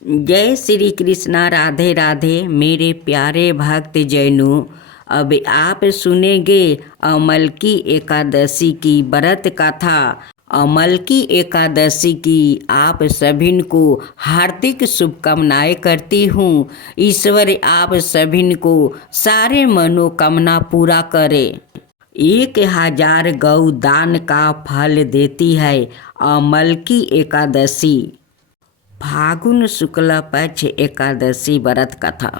जय श्री कृष्णा। राधे राधे मेरे प्यारे भक्त जैनों। अब आप सुनेंगे अमल की एकादशी की व्रत कथा। अमल की एकादशी की आप सभी को हार्दिक शुभकामनाएं करती हूँ। ईश्वर आप सभी को सारे मनोकामना पूरा करे। 1000 गौ दान का फल देती है अमल की एकादशी। फागुन शुक्ल पक्ष एकादशी व्रत कथा।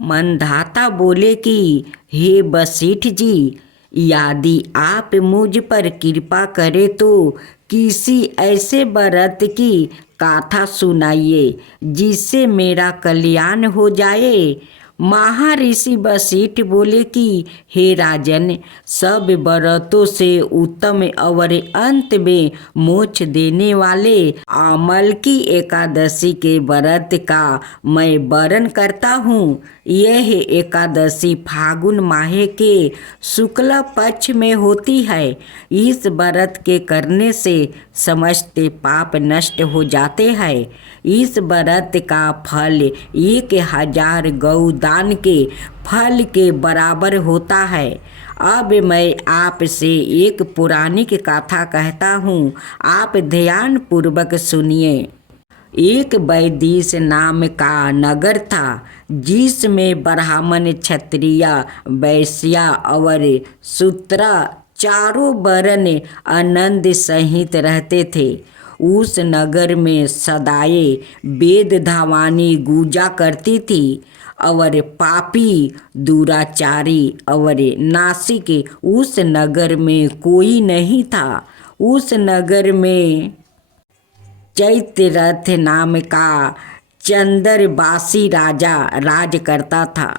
मंधाता बोले कि हे वशिष्ठ जी, यदि आप मुझ पर कृपा करें तो किसी ऐसे व्रत की कथा सुनाइए जिससे मेरा कल्याण हो जाए। महर्षि वशिष्ठ बोले कि हे राजन, सब व्रतों से उत्तम और अंत में मोक्ष देने वाले अमल की एकादशी के व्रत का मैं वर्णन करता हूँ। यह एकादशी फागुन माह के शुक्ल पक्ष में होती है। इस व्रत के करने से समस्त पाप नष्ट हो जाते हैं। इस व्रत का फल 1000 गौदान के फल के बराबर होता है। अब मैं आपसे एक पौराणिक कथा कहता हूँ, आप ध्यान पूर्वक सुनिए। एक वैदिश नाम का नगर था जिसमें ब्राह्मण, क्षत्रिय, वैश्य और शूद्र चारों वर्ण आनंद सहित रहते थे। उस नगर में सदाए वेद धावानी गूंजा करती थी और पापी, दुराचारी और नासिक उस नगर में कोई नहीं था। उस नगर में चैत्यरथ नाम का चंद्रवासी राजा राज करता था।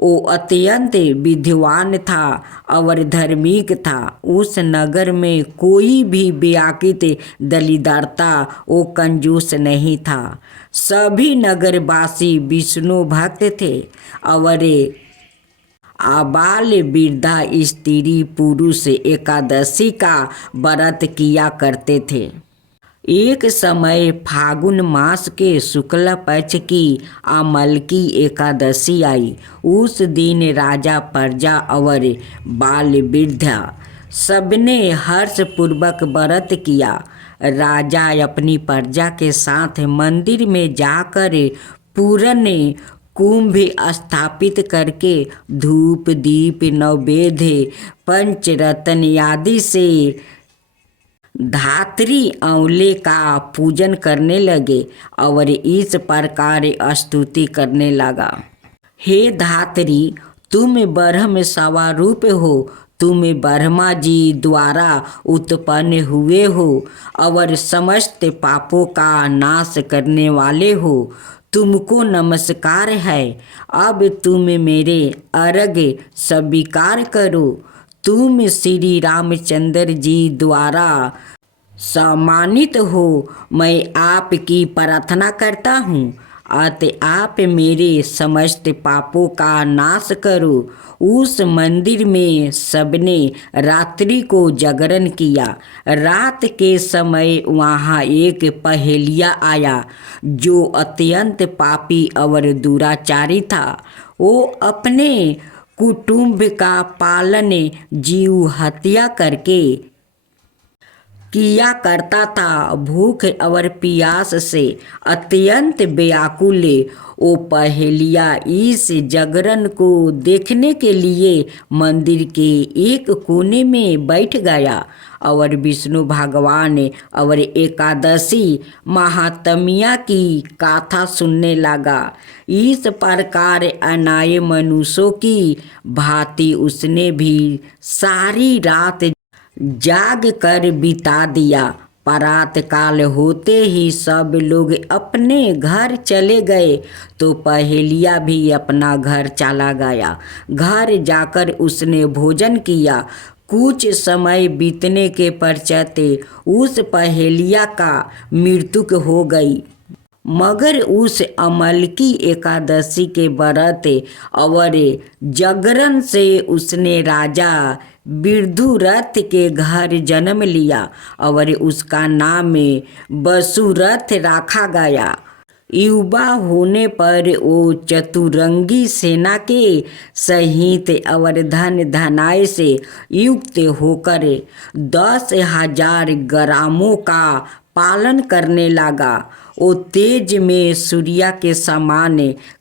वो अत्यंत विद्वान था और धार्मिक था। उस नगर में कोई भी व्याकृत दलिद्रता वो कंजूस नहीं था। सभी नगरवासी विष्णु भक्त थे और आबाल वृद्धा स्त्री पुरुष एकादशी का व्रत किया करते थे। एक समय फागुन मास के शुक्ल पक्ष की अमल की एकादशी आई। उस दिन राजा, प्रजा और बाल वृद्धा सबने हर्षपूर्वक व्रत किया। राजा अपनी प्रजा के साथ मंदिर में जाकर पूर्ण कुंभ स्थापित करके धूप, दीप, नैवेद्य, पंचरत्न आदि से धात्री आंवले का पूजन करने लगे और इस प्रकार स्तुति करने लगा। हे धात्री, तुम ब्रह्म स्वरूप हो। तुम ब्रह्मा जी द्वारा उत्पन्न हुए हो और समस्त पापों का नाश करने वाले हो। तुमको नमस्कार है। अब तुम मेरे अर्घ्य स्वीकार करो। तुम श्री रामचंद्र जी द्वारा सम्मानित हो। मैं आपकी प्रार्थना करता हूँ, अतः आप मेरे समस्त पापों का नाश करो। उस मंदिर में सबने रात्रि को जागरण किया। रात के समय वहाँ एक पहेलिया आया जो अत्यंत पापी और दुराचारी था। वो अपने कुटुंब का पालन जीव हत्या करके किया करता था। भूख और प्यास से अत्यंत व्याकुल वो पहेलिया इस जागरण को देखने के लिए मंदिर के एक कोने में बैठ गया और विष्णु भगवान और एकादशी महात्म्य की कथा सुनने लगा। इस प्रकार अनाय मनुष्यों की भांति उसने भी सारी रात जाग कर बिता दिया। प्रातः काल होते ही सब लोग अपने घर चले गए तो पहेलिया भी अपना घर चला गया। घर जाकर उसने भोजन किया। कुछ समय बीतने के पश्चात उस पहेलिया का मृत्यु हो गई। मगर उस अमल की एकादशी के व्रत और जागरण से उसने राजा विदुरथ के घर जन्म लिया और उसका नाम वसुरथ रखा गया। युवा होने पर वो चतुरंगी सेना के सहित अवर्धन धनाय से युक्त होकर 10,000 ग्रामों का पालन करने लगा। वो तेज में सूर्य के समान,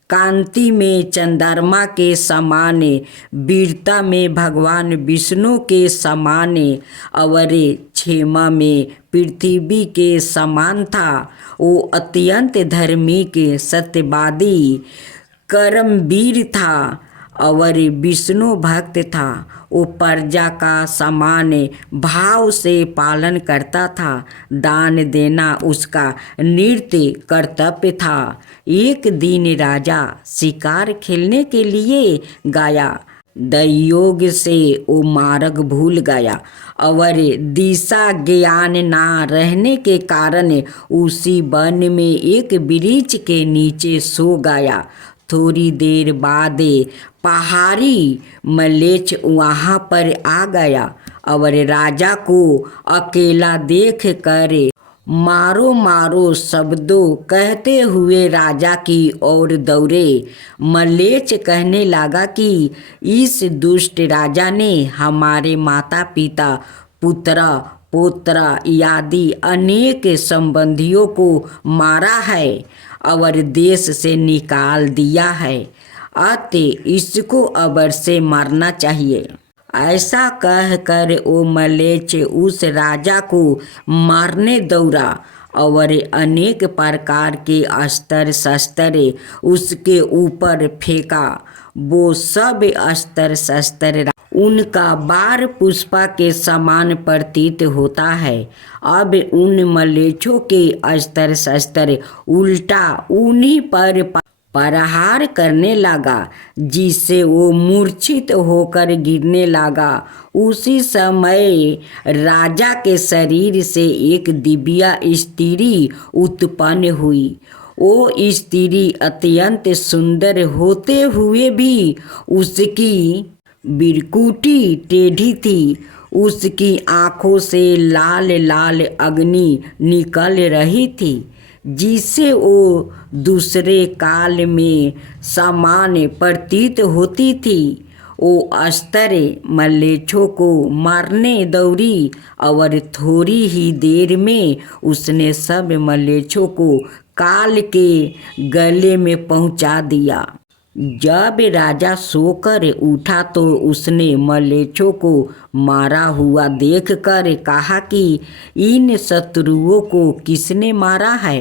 कांति में चंद्रमा के समान, वीरता में भगवान विष्णु के समान और क्षेमा में पृथ्वी के समान था। वो अत्यंत धार्मिक, सत्यवादी, कर्मवीर था और विष्णु भक्त था। वो प्रजा का समान भाव से पालन करता था। दान देना उसका नित्य कर्तव्य था। एक दिन राजा शिकार खेलने के लिए गया। संयोग से वो मार्ग भूल गया और दिशा ज्ञान ना रहने के कारण उसी वन में एक वृक्ष के नीचे सो गया। थोड़ी देर बाद पहाड़ी मलेच्छ वहाँ पर आ गया और राजा को अकेला देख कर मारो मारो शब्दों कहते हुए राजा की ओर दौड़े। मलेच्छ कहने लगा कि इस दुष्ट राजा ने हमारे माता पिता, पुत्र पौत्र आदि अनेक संबंधियों को मारा है और देश से निकाल दिया है। अतः इसको अवश्य मारना चाहिए। ऐसा कहकर वो मलेच्छ उस राजा को मारने दौड़ा और अनेक प्रकार के अस्त्र शस्त्र उसके ऊपर फेंका। वो सब अस्त्र शस्त्र उनका बार पुष्पा के समान प्रतीत होता है। अब उन मलेच्छों के अस्त्र शस्त्र उल्टा उन्हीं पर प्रहार करने लगा, जिससे वो मूर्छित होकर गिरने लगा। उसी समय राजा के शरीर से एक दिव्या स्त्री उत्पन्न हुई। वो स्त्री अत्यंत सुंदर होते हुए भी उसकी बिरकुटी टेढ़ी थी। उसकी आँखों से लाल लाल अग्नि निकल रही थी, जिससे वो दूसरे काल में सामान्य प्रतीत होती थी। वो अस्त्र मलेच्छों को मारने दौड़ी और थोड़ी ही देर में उसने सब मलेच्छों को काल के गले में पहुंचा दिया। जब राजा सोकर उठा तो उसने मलेच्छों को मारा हुआ देखकर कहा कि इन शत्रुओं को किसने मारा है?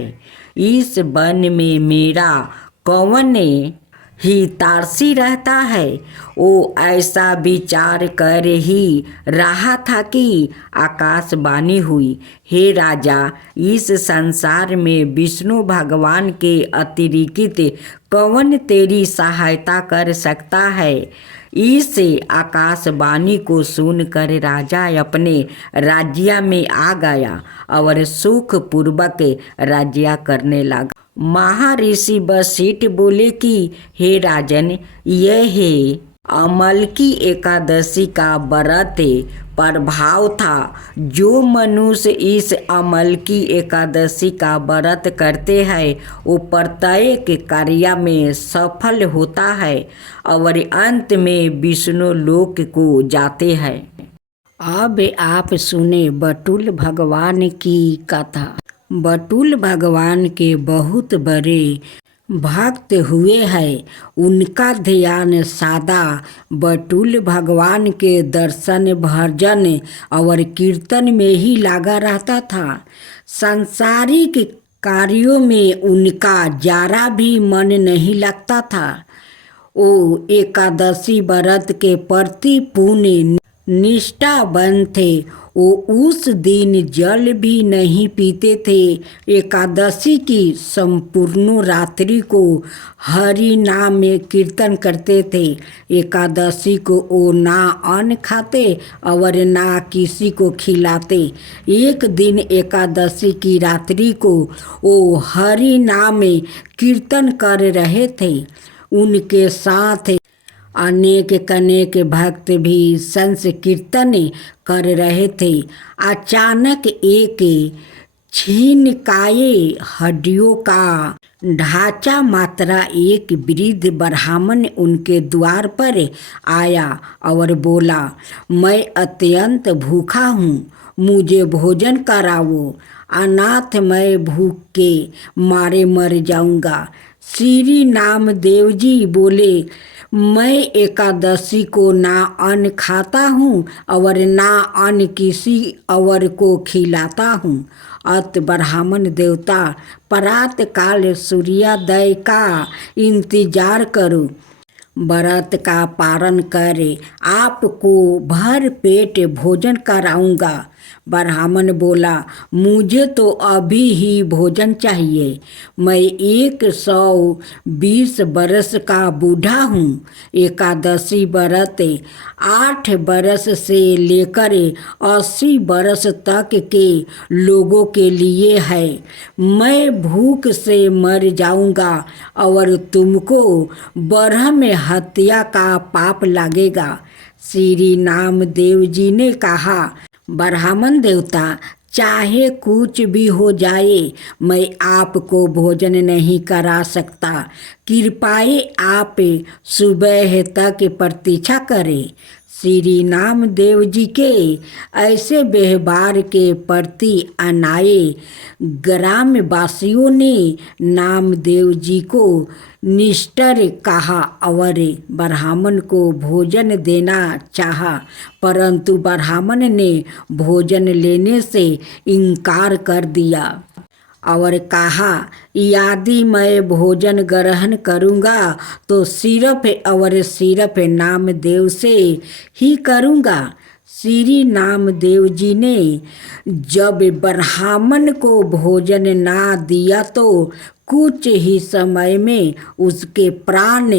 इस वन में मेरा कौन हितैषी रहता है? वो ऐसा विचार कर ही रहा था कि आकाशवाणी हुई, हे राजा, इस संसार में विष्णु भगवान के अतिरिक्त कौन तेरी सहायता कर सकता है? इस आकाशवाणी को सुनकर राजा अपने राज्य में आ गया और सुखपूर्वक राज्य करने लगा। महर्षि वशिष्ठ बोले कि हे राजन, यह है अमलकी एकादशी का व्रत प्रभाव था। जो मनुष्य इस अमलकी एकादशी का व्रत करते हैं वो प्रत्येक कार्य में सफल होता है और अंत में विष्णु लोक को जाते हैं। अब आप सुने बटुल भगवान की कथा। बटुल भगवान के बहुत बड़े भक्त हुए हैं। उनका ध्यान सदा बटुल भगवान के दर्शन, भजन और कीर्तन में ही लगा रहता था। सांसारिक कार्यों में उनका जरा भी मन नहीं लगता था। वो एकादशी व्रत के प्रति पूर्ण निष्ठावान थे। वो उस दिन जल भी नहीं पीते थे। एकादशी की संपूर्ण रात्रि को हरि नाम में कीर्तन करते थे। एकादशी को वो ना अन्न खाते और ना किसी को खिलाते। एक दिन एकादशी की रात्रि को वो हरि नाम में कीर्तन कर रहे थे। उनके साथ अनेक भक्त भी संकीर्तन कर रहे थे। अचानक एक छीन काये हड्डियों का ढांचा मात्रा। एक वृद्ध ब्राह्मण उनके द्वार पर आया और बोला, मैं अत्यंत भूखा हूँ, मुझे भोजन कराओ, अनाथ मैं भूख के मारे मर जाऊंगा। श्री नामदेव जी बोले, मैं एकादशी को ना अन्न खाता हूँ और ना अन्न किसी और को खिलाता हूँ। अत ब्राह्मण देवता प्रात काल सूर्योदय का इंतजार करो, व्रत का पारण करे, आपको भर पेट भोजन कराऊंगा। ब्राह्मण बोला, मुझे तो अभी ही भोजन चाहिए, मैं 120 बरस का बूढ़ा हूँ। एकादशी व्रत 8 बरस से लेकर 80 बरस तक के लोगों के लिए है। मैं भूख से मर जाऊंगा और तुमको ब्रह्म हत्या का पाप लगेगा। श्री नामदेव जी ने कहा, ब्राह्मण देवता, चाहे कुछ भी हो जाए, मैं आपको भोजन नहीं करा सकता। कृपया आप सुबह तक प्रतीक्षा करें। श्री नामदेव जी के ऐसे व्यवहार के प्रति अनाए ग्रामवासियों ने नामदेव जी को निष्ठुर कहा और ब्राह्मण को भोजन देना चाहा, परंतु ब्राह्मण ने भोजन लेने से इनकार कर दिया और कहा, यदि मैं भोजन ग्रहण करूँगा तो सिर्फ और सिर्फ नामदेव से ही करूँगा। श्री नामदेव जी ने जब ब्राह्मण को भोजन ना दिया तो कुछ ही समय में उसके प्राण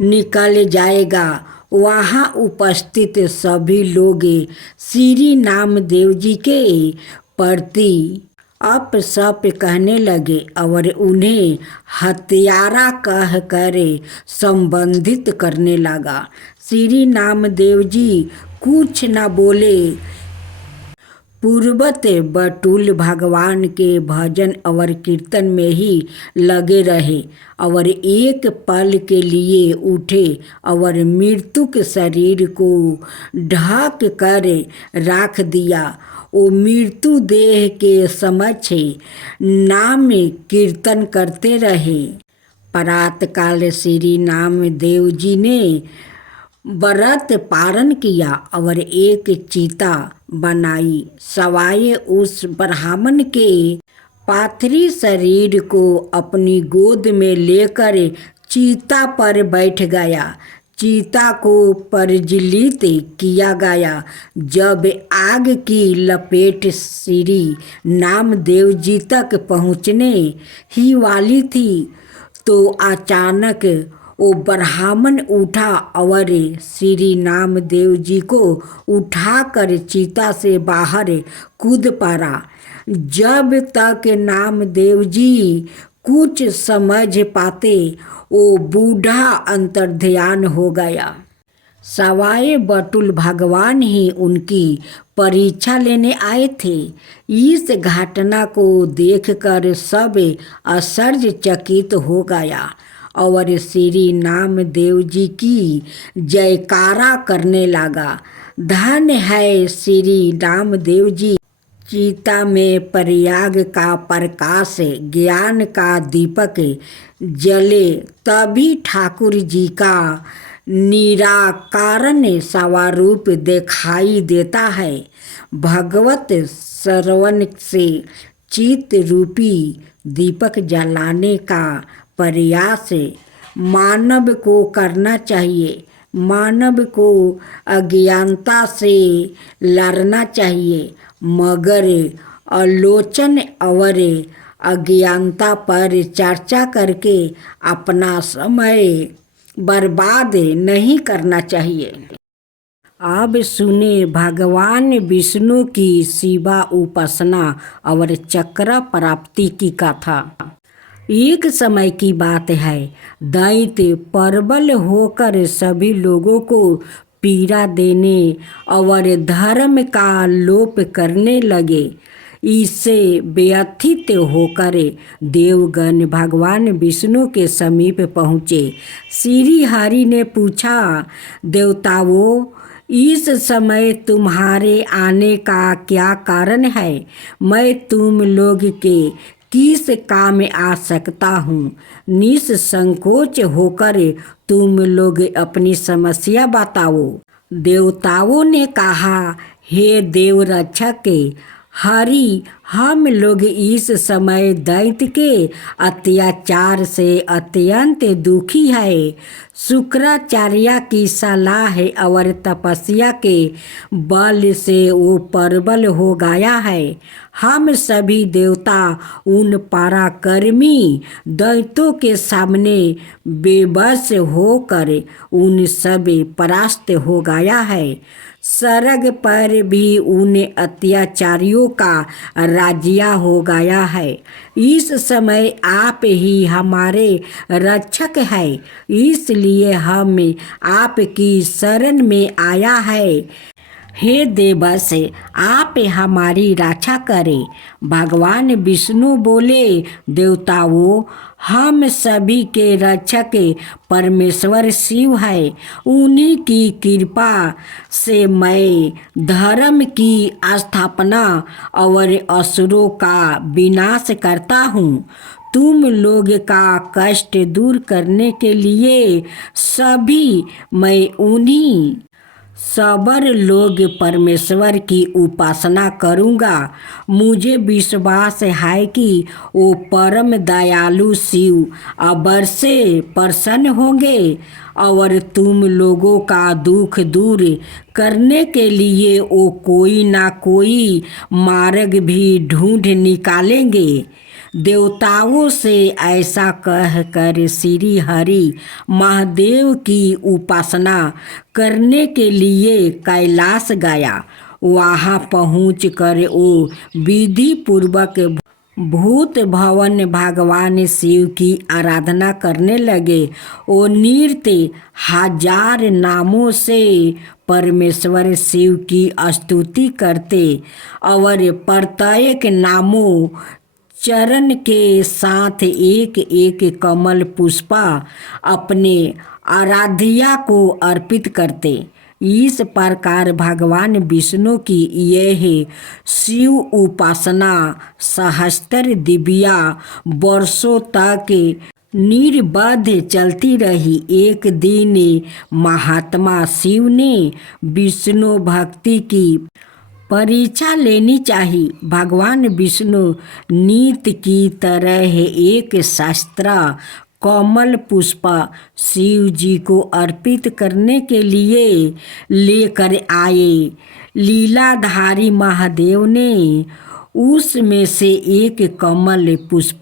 निकल जाएगा। वहाँ उपस्थित सभी लोग श्री नामदेव जी के प्रति अपशप कहने लगे और उन्हें हत्यारा कह कर संबोधित करने लगा। श्री नामदेव जी कुछ न बोले, पूर्वत बटुल भगवान के भजन और कीर्तन में ही लगे रहे और एक पल के लिए उठे और मृतक शरीर को ढक कर रख दिया। वो मृत्यु देह के समक्ष नाम कीर्तन करते रहे। प्रातःकाल श्री नामदेव जी ने व्रत पारण किया और एक चीता बनाई। सवाए उस ब्राह्मण के पार्थिव शरीर को अपनी गोद में लेकर चीता पर बैठ गया। चीता को प्रज्वलित किया गया। जब आग की लपेट श्री नामदेव जी तक पहुँचने ही वाली थी तो अचानक वो ब्राह्मण उठा और श्री नामदेव जी को उठाकर चीता से बाहर कूद पड़ा। जब तक नामदेव जी कुछ समझ पाते वो बूढ़ा अंतर्ध्यान हो गया। सवाए बटुल भगवान ही उनकी परीक्षा लेने आए थे। इस घटना को देखकर सब आश्चर्यचकित हो गया और श्री नामदेव जी की जयकारा करने लगा। धन्य है श्री नामदेव जी। चीता में प्रयाग का प्रकाश ज्ञान का दीपक जले तभी ठाकुर जी का निराकरण स्वरूप दिखाई देता है। भगवत श्रवण से चित्त रूपी दीपक जलाने का प्रयास मानव को करना चाहिए। मानव को अज्ञानता से लड़ना चाहिए, मगर आलोचन और अज्ञानता पर चर्चा करके अपना समय बर्बाद नहीं करना चाहिए। अब सुने भगवान विष्णु की शिवा उपासना और चक्र प्राप्ति की कथा। एक समय की बात है, दैत्य प्रबल होकर सभी लोगों को पीड़ा देने और धर्म का लोप करने लगे। इससे व्यथित होकर देवगण भगवान विष्णु के समीप पहुँचे। श्री हरि ने पूछा, देवताओं, इस समय तुम्हारे आने का क्या कारण है? मैं तुम लोग के किस काम में आ सकता हूँ? निसंकोच होकर तुम लोग अपनी समस्या बताओ। देवताओं ने कहा, हे देव रक्षक हरि, हम लोग इस समय दैत्य के अत्याचार से अत्यंत दुखी है। शुक्राचार्य की सलाह और तपस्या के बल से वो प्रबल हो गया है। हम सभी देवता उन पराक्रमी दैत्यों के सामने बेबस होकर उन सब परास्त हो गया है। स्वर्ग पर भी उन अत्याचारियों का राज्य हो गया है। इस समय आप ही हमारे रक्षक है, इसलिए हम आपकी शरण में आया है। हे देवस, आप हमारी रक्षा करें। भगवान विष्णु बोले, देवताओं, हम सभी के रक्षक परमेश्वर शिव है। उन्हीं की कृपा से मैं धर्म की स्थापना और असुरों का विनाश करता हूँ। तुम लोग का कष्ट दूर करने के लिए सभी मैं उन्हीं सबर लोग परमेश्वर की उपासना करूँगा। मुझे विश्वास है कि वो परम दयालु शिव अवश्य प्रसन्न होंगे और तुम लोगों का दुख दूर करने के लिए वो कोई ना कोई मार्ग भी ढूंढ निकालेंगे। देवताओं से ऐसा कहकर श्री हरि महादेव की उपासना करने के लिए कैलाश गया। वहाँ पहुँचकर वो विधि पूर्वक भूत भवन भगवान शिव की आराधना करने लगे। वो नृत्य हजार नामों से परमेश्वर शिव की स्तुति करते और प्रत्येक नामों चरण के साथ एक एक कमल पुष्पा अपने आराध्या को अर्पित करते। इस प्रकार भगवान विष्णु की यह शिव उपासना सहस्त्र दिव्या वर्षों तक निर्बाध चलती रही। एक दिन महात्मा शिव ने विष्णु भक्ति की परीक्षा लेनी चाहिए। भगवान विष्णु नित्य की तरह एक शास्त्र कमल पुष्प शिव जी को अर्पित करने के लिए लेकर आए। लीलाधारी महादेव ने उसमें से एक कमल पुष्प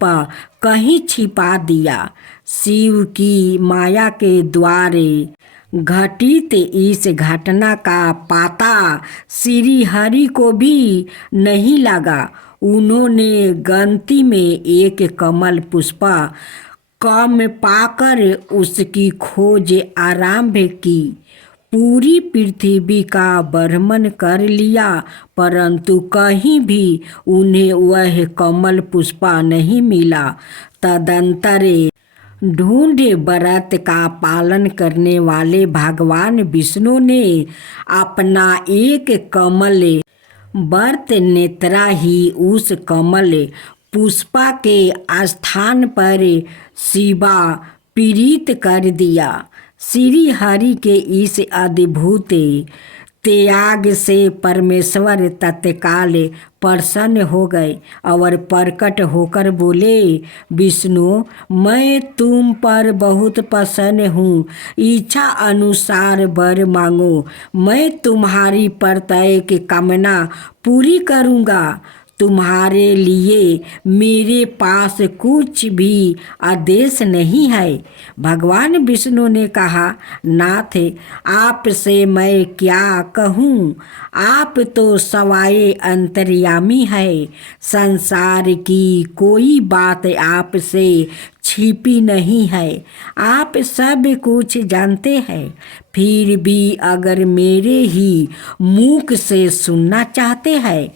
कहीं छिपा दिया। शिव की माया के द्वारे घटित इस घटना का पता श्री हरि को भी नहीं लगा। उन्होंने गलती में एक कमल पुष्प कम पाकर उसकी खोज आरंभ की। पूरी पृथ्वी का भ्रमण कर लिया, परंतु कहीं भी उन्हें वह कमल पुष्प नहीं मिला। तदंतर ढूंढे व्रत का पालन करने वाले भगवान विष्णु ने अपना एक कमल व्रत नेत्रा ही उस कमल पुष्पा के स्थान पर शिवा प्रीत कर दिया। श्री हरि के इस अद्भुत त्याग से परमेश्वर तत्काल प्रसन्न हो गए और प्रकट होकर बोले, विष्णु, मैं तुम पर बहुत प्रसन्न हूँ। इच्छा अनुसार वर मांगो, मैं तुम्हारी प्रत्येक कामना पूरी करूँगा। तुम्हारे लिए मेरे पास कुछ भी आदेश नहीं है। भगवान विष्णु ने कहा, नाथ, आपसे मैं क्या कहूँ? आप तो सवाए अंतर्यामी है। संसार की कोई बात आपसे छिपी नहीं है। आप सब कुछ जानते हैं। फिर भी अगर मेरे ही मुख से सुनना चाहते हैं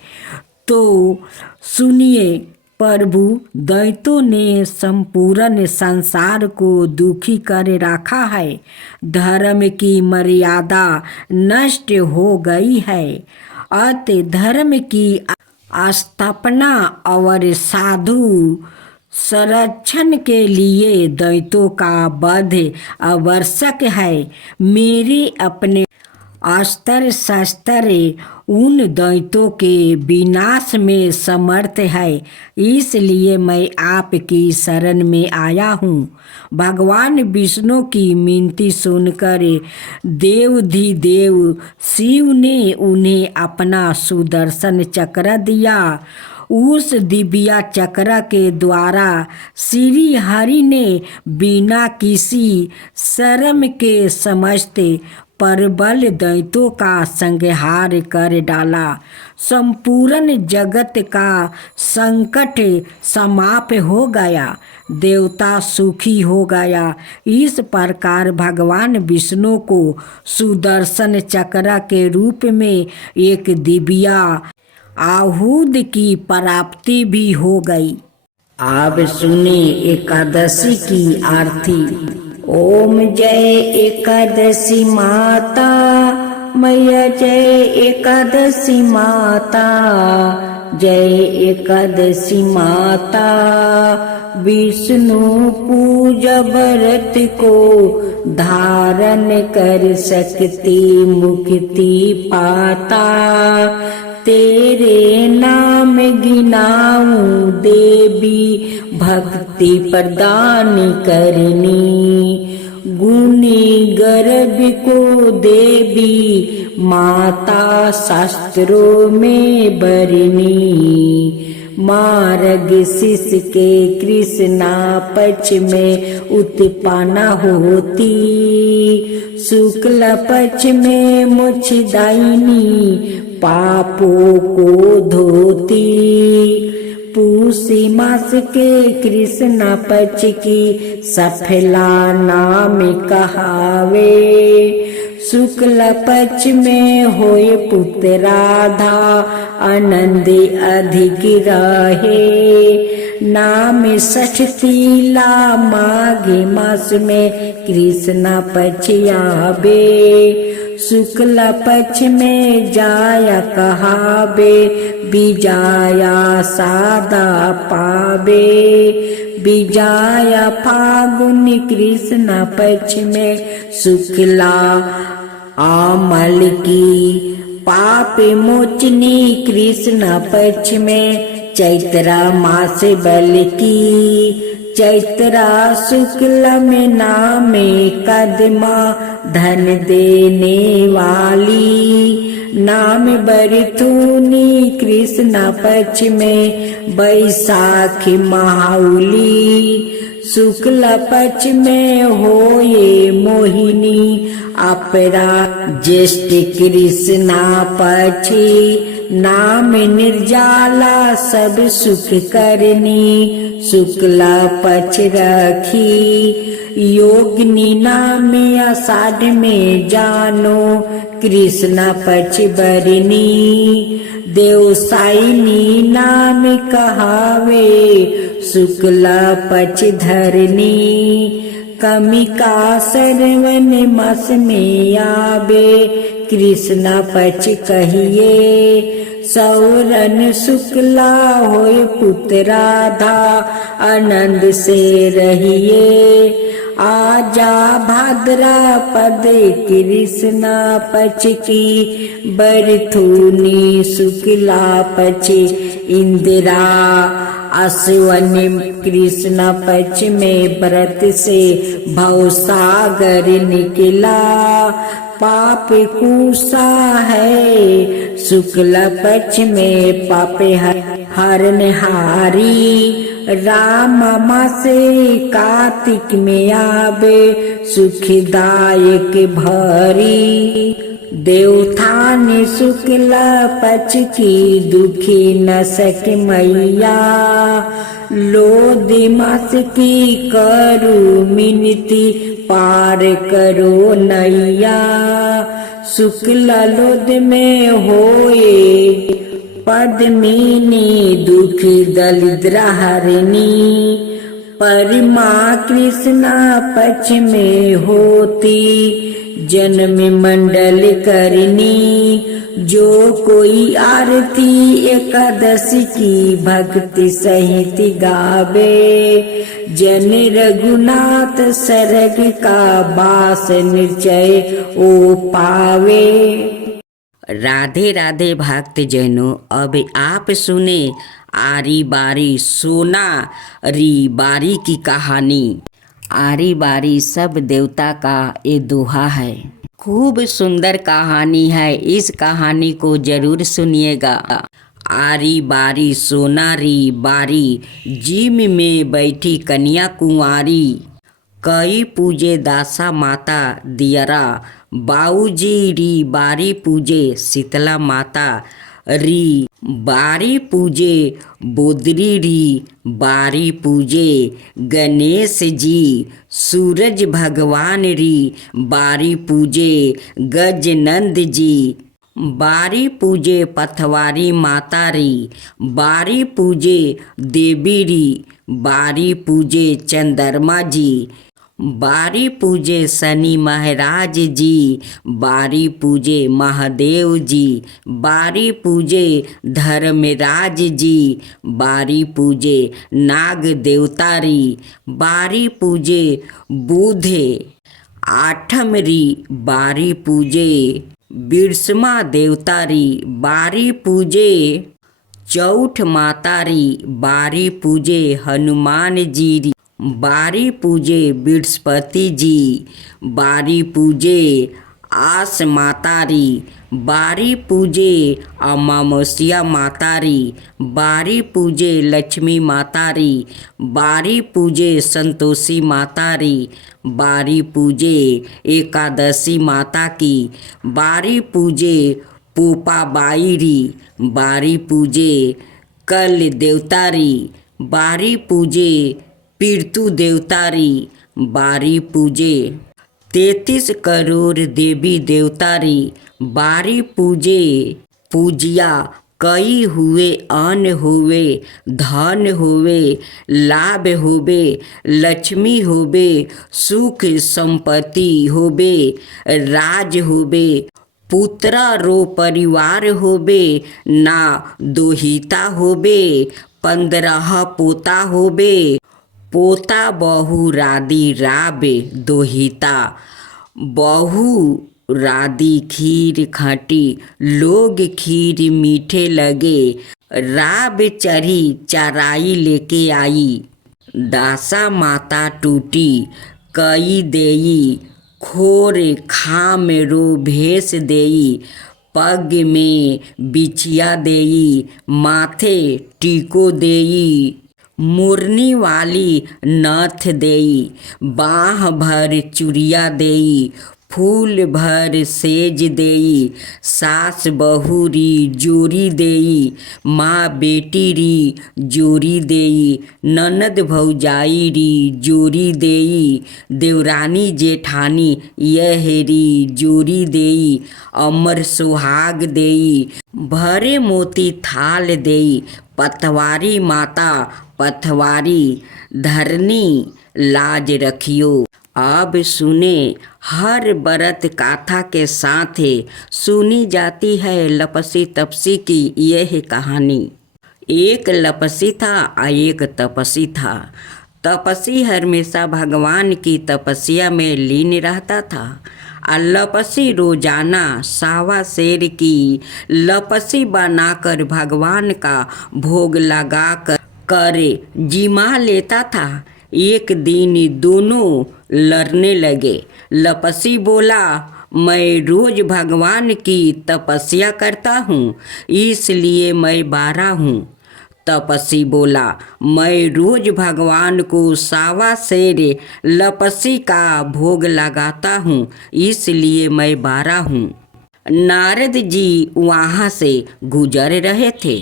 तो सुनिए प्रभु, दैत्यों ने संपूर्ण संसार को दुखी कर रखा है। धर्म की मर्यादा नष्ट हो गई है। अतः धर्म की स्थापना और साधु संरक्षण के लिए दैत्यों का वध आवश्यक है। मेरे अपने अस्त्र शस्त्र उन दैत्यों के विनाश में समर्थ है, इसलिए मैं आपकी शरण में आया हूँ। भगवान विष्णु की मिनती सुनकर देवाधिदेव शिव ने उन्हें अपना सुदर्शन चक्र दिया। उस दिव्य चक्र के द्वारा श्री हरि ने बिना किसी शर्म के समस्त प्रबल दैत्यों का संहार कर डाला। संपूर्ण जगत का संकट समाप्त हो गया, देवता सुखी हो गया। इस प्रकार भगवान विष्णु को सुदर्शन चक्र के रूप में एक दिव्य आहुति की प्राप्ति भी हो गई। आप सुने एकादशी की आरती। ओम जय एकादशी माता मैया, जय एकादशी माता, जय एकादशी माता। विष्णु पूजा व्रत को धारण कर सकती मुक्ति पाता। तेरे नाम गिनाऊं देवी, भक्ति प्रदान करनी। गुनी गर्भ को देवी माता, शास्त्रों में बरनी। मार्ग शीश के कृष्णा पक्ष में उत्पन्न होती। शुक्ल पक्ष में मोक्षदायिनी, पापों को धोती। पूसी मास के कृष्ण पक्ष की सफला नाम कहावे। शुक्ल पक्ष में होए पुत्र राधा, आनंद अधिक रहे। नाम षष्ठीला माघ मास में कृष्ण पक्ष आवे। शुक्ल पक्ष में जाया कहावे, विजाया सादा पावे। विजाया फागुन कृष्ण पक्ष में शुक्ला आमल की। पाप मोचनी कृष्ण पक्ष में चैत्रा मास बल की। चैत्रा शुक्ल में नामे कदमा, धन देने वाली। नाम बरथुनी कृष्ण पक्ष में बैसाखी महाउली। शुक्ल पक्ष में होए मोहिनी, अपरा ज्येष्ठ कृष्णा पक्षी। नाम निर्जाला सब सुख करनी, शुक्ला पक्ष रखी। योगिनी नाम आषाढ़ में जानो, कृष्ण पक्ष बरनी। देवसायिनी नाम कहावे, शुक्ला पक्ष धरनी। कमिका श्रवण मास में आवे, कृष्ण पक्ष कहिए। सौरन शुक्ला होए पुत्र राधा, आनंद से रहिए। आजा भाद्रपद कृष्ण पक्ष की, बरथुनी शुक्ला पक्ष इंदिरा। आश्विन कृष्ण पक्ष में व्रत से भवसागर निकला। पाप कुसा है शुक्ल पक्ष में, पाप हरनहारी। राम मासे कार्तिक में आवे, सुखदायक भरी। देवथान शुक्ल पक्ष की, दुखी न सक मैया। लोध मास की करू मिनती, पार करो नैया। शुक्ल लोध में होए पद्मिनी दुख दरिद्र हरनी, परमा कृष्णा पक्ष में होती, जन्म मंडल करनी। जो कोई आरती एकादशी की भक्ति सहित गावे, जन रघुनाथ सरग का बास निश्चय ओ पावे। राधे राधे भक्त जनों, अब आप सुने आरी बारी सोना री बारी की कहानी। आरी बारी सब देवता का ये दोहा है। खूब सुंदर कहानी है, इस कहानी को जरूर सुनिएगा। आरी बारी सोनारी बारी, जिम में बैठी कन्या कुंवारी। कई पूजे दासा माता दियरा, बाऊजी री बारी पूजे शीतला माता री। बारी पूजे बोदरी री, बारी पूजे गणेश जी। सूरज भगवान री, बारी पूजे गजनंद जी। बारी पूजे पथवारी माता री, बारी पूजे देवी री। बारी पूजे चंद्रमा जी, बारी पूजे शनि महाराज जी। बारी पूजे महादेव जी, बारी पूजे धर्मराज जी। बारी पूजे नाग देवता री, बारी पूजे बूधे आठम री। बारी पूजे बिरसमा देवता री, बारी पूजे चौठ माता री। बारी पूजे हनुमान जी री, बारी पूजे बृहस्पति जी। बारी पूजे आस माता री, बारी पूजे अमावस्या माता री। बारी पूजे लक्ष्मी माता री, बारी पूजे संतोषी माता री। बारी पूजे एकादशी माता की, बारी पूजे पोपा बाई री। बारी पूजे कल देवता री, बारी पूजे पीरतू देवता री। बारी पूजे 33 करोड़ देवी देवता री। बारी पूजे पूजिया कई हुए, अन्न हुए, धन हुए, लाभ होबे, लक्ष्मी होबे, सुख संपत्ति होबे, राज होबे, पुत्रा रो परिवार होबे, ना दोहिता होबे, 15 पोता होबे। पोता बहु राधी राबे दोहिता, बहु राधी खीर खटी, लोग खीर मीठे लगे। राब चढ़ी चराई लेके आई, दासा माता टूटी कई देई। खोर खाम रो भेस देई, पग में बिछिया देई, माथे टीको देई। मुरनी वाली नथ देई, बाह भर चुरिया देई, फूल भर सेज देई। सास बहू री जोरी देई, माँ बेटी री जोरी देई। ननद भौजाई री जोरी देई, देवरानी जेठानी यह री जोरी देई। अमर सुहाग देई, भरे मोती थाल देई। पथवारी माता पथवारी धरनी लाज रखियो। अब सुने हर व्रत गाथा के साथ सुनी जाती है लपसी तपसी की यह कहानी। एक लपसी था और एक तपसी था। तपसी हमेशा भगवान की तपस्या में लीन रहता था और लपसी रोजाना सावा शेर की लपसी बनाकर भगवान का भोग लगा कर जिमा लेता था। एक दिन दोनों लड़ने लगे। लपसी बोला, मैं रोज भगवान की तपस्या करता हूँ, इसलिए मैं बारा हूँ। तपसी बोला, मैं रोज भगवान को सावा शेर लपसी का भोग लगाता हूँ, इसलिए मैं बारा हूँ। नारद जी वहाँ से गुजर रहे थे।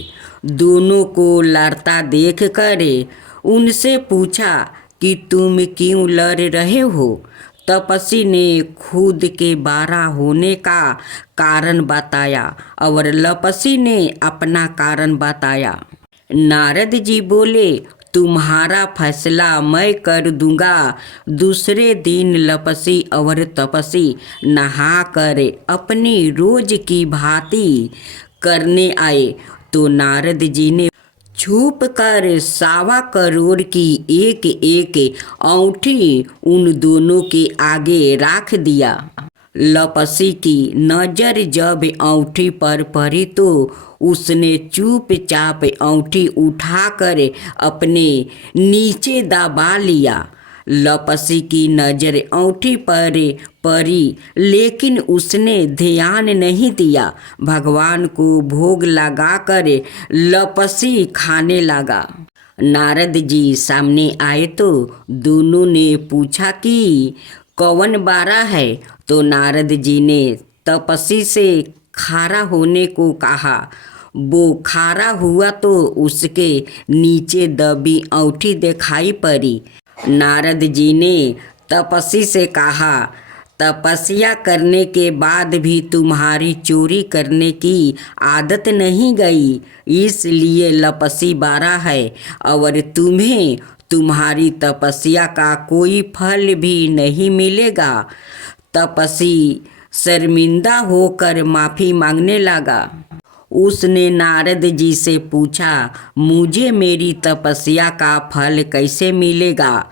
दोनों को लड़ता देख कर उनसे पूछा कि तुम क्यों लड़ रहे हो। तपस्वी ने खुद के बड़ा होने का कारण बताया और लपसी ने अपना कारण बताया। नारद जी बोले, तुम्हारा फैसला मैं कर दूंगा। दूसरे दिन लपसी और तपसी नहा कर अपनी रोज की भांति करने आए तो नारद जी ने छुप कर 1.25 करोड़ की एक एक औंठी उन दोनों के आगे रख दिया। लपसी की नजर जब औंठी पर पड़ी तो उसने चुपचाप औंठी उठाकर अपने नीचे दबा लिया। लपसी की नजर औंठी पर पड़ी लेकिन उसने ध्यान नहीं दिया। भगवान को भोग लगाकर लपसी खाने लगा। नारद जी सामने आए तो दोनों ने पूछा कि कौन बारा है। तो नारद जी ने तपस्वी से खारा होने को कहा। वो खारा हुआ तो उसके नीचे दबी औंठी दिखाई पड़ी। नारद जी ने तपस्वी से कहा, तपस्या करने के बाद भी तुम्हारी चोरी करने की आदत नहीं गई, इसलिए लपसी बारा है और तुम्हें तुम्हारी तपस्या का कोई फल भी नहीं मिलेगा। तपस्वी शर्मिंदा होकर माफ़ी मांगने लगा। उसने नारद जी से पूछा, मुझे मेरी तपस्या का फल कैसे मिलेगा।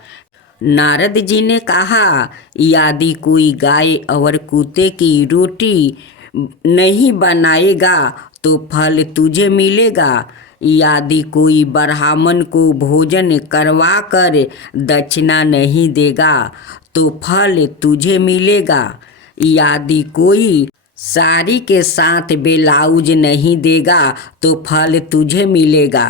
नारद जी ने कहा, यदि कोई गाय और कुत्ते की रोटी नहीं बनाएगा तो फल तुझे मिलेगा। यदि कोई ब्राह्मण को भोजन करवा कर दक्षिणा नहीं देगा तो फल तुझे मिलेगा। यदि कोई साड़ी के साथ ब्लाउज नहीं देगा तो फल तुझे मिलेगा।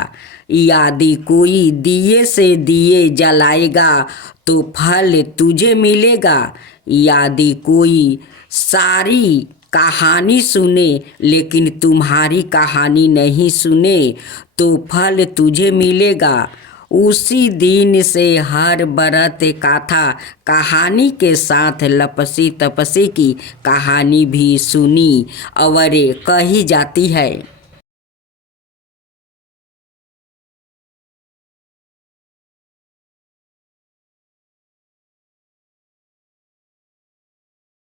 यदि कोई दिए से दिए जलाएगा तो फल तुझे मिलेगा। यदि कोई सारी कहानी सुने लेकिन तुम्हारी कहानी नहीं सुने तो फल तुझे मिलेगा। उसी दिन से हर व्रत कथा कहानी के साथ लपसी तपसी की कहानी भी सुनी और कही जाती है।